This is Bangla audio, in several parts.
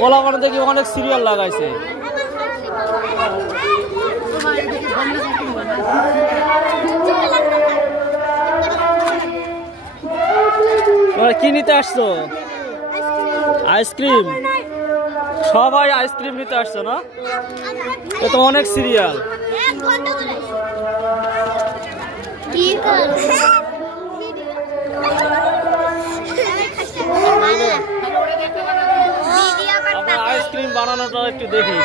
কলা বানাতে দেখি অনেক সিরিয়াল লাগাইছে। কি নিতে আসছো? আইসক্রিম। সবাই আইসক্রিম নিতে আসছো না? এ তো অনেক সিরিয়াল। আমরা আইসক্রিম বানানোটা একটু দেখি।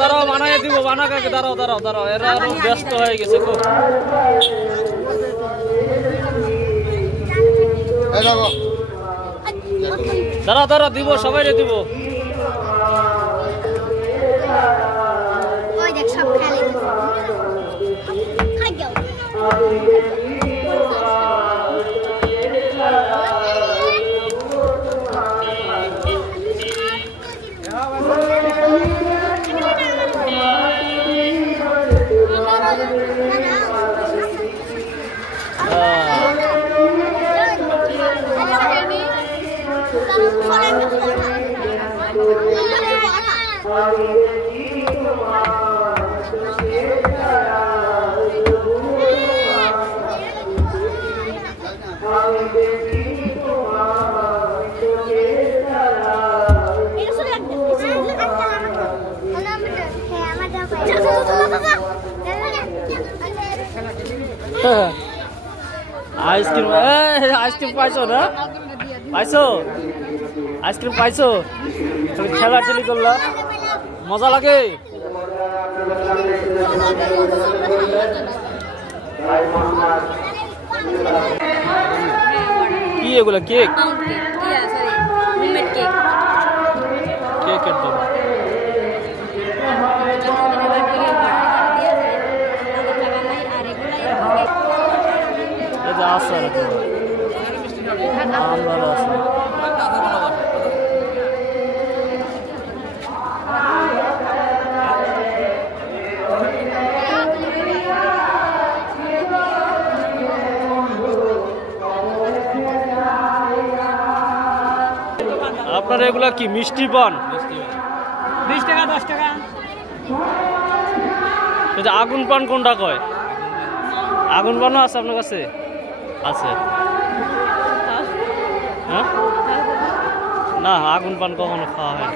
দাঁড়াও বানাই দিব, বানা কাকে দাঁড়াও এরা আরো ব্যস্ত হয়ে গেছে খুব। দাঁড়াও দিব, সবাই দিব। আইসক্রিম পাইছো না? আইসক্রিম পাইছো? তুমি ঠেলাঠেলি করলা, মজা লাগে? কি এগুলো? কেকের দাম আছে, আমরা আছে। আপনার এগুলা কি মিষ্টি পান? 20 টাকা 10 টাকা। আগুন পান কোনটা কয়? আগুন পানও আছে আপনার কাছে? আছে হ্যাঁ? না, আগুন পান কখনো খাওয়া হয় না।